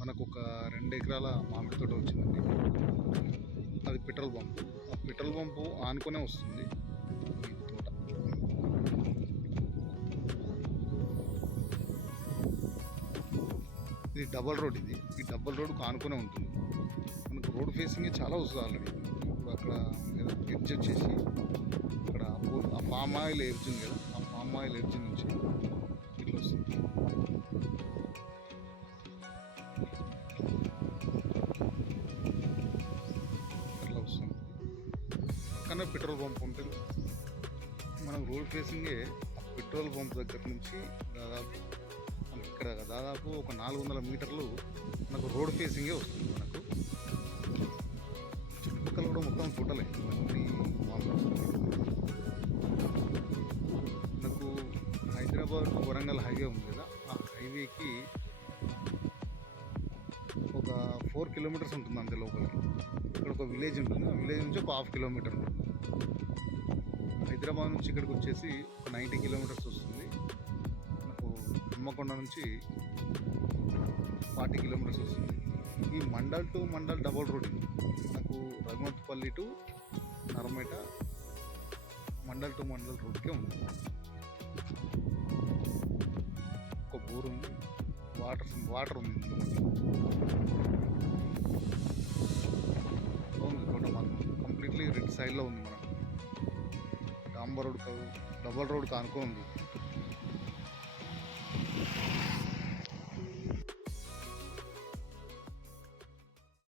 మనకు ఒక 2 ఎకరాల మామిడి తోట వచ్చిందండి. అది పెట్రోల్ పంపు. ఆ పెట్రోల్ పంపు ఆనుకునే వస్తుంది ఈ తోట. ఇది డబల్ రోడ్. ఈ డబల్ రోడ్కు ఆనుకునే ఉంటుంది. మనకు రోడ్ ఫేసింగ్ చాలా వస్తుంది ఆల్రెడీ. ఇప్పుడు అక్కడ ఎడ్జ్ వచ్చేసి అక్కడ ఆ పామ్ ఆయిల్ ఎడ్జ్ ఉంది కదా, ఆ పామ్ ఆయిల్ ఎడ్జ్ నుంచి ఇట్లా వస్తుంది. అట్లా వస్తుంది. పక్కనే పెట్రోల్ పంప్ ఉంటుంది. మనం రోడ్ ఫేసింగే పెట్రోల్ పంప్ దగ్గర నుంచి దాదాపు ఒక 400 మీటర్లు మనకు రోడ్ ఫేసింగే వస్తుంది. మనకు చుట్టుపక్కల కూడా మొత్తం తోటలే. మనకు హైదరాబాద్ వరంగల్ హైవే ఉంది కదా, ఆ హైవేకి ఒక 4 కిలోమీటర్స్ ఉంటుంది అంతే లోపలికి. ఇక్కడ ఒక విలేజ్ ఉంటుంది. ఆ విలేజ్ నుంచి ఒక 1/2 కిలోమీటర్ ఉంటుంది. హైదరాబాద్ నుంచి ఇక్కడికి వచ్చేసి ఒక 90 కిలోమీటర్స్ వస్తుంది. మనకు హన్మకొండ నుంచి 40 కిలోమీటర్స్ వస్తుంది. ఈ mandal to mandal double road ఇది. మనకు రఘునాథ్పల్లి టు నర్మేట మండల్ టు మండల్ రోడ్కే ఉంది. ఒక బోర్ ఉంది, వాటర్ ఉంది. తోట మాత్రం కంప్లీట్లీ రెడ్ సైడ్లో ఉంది. మనం డాంబర్ రోడ్ డబల్ రోడ్ కానుకొని ఉంది.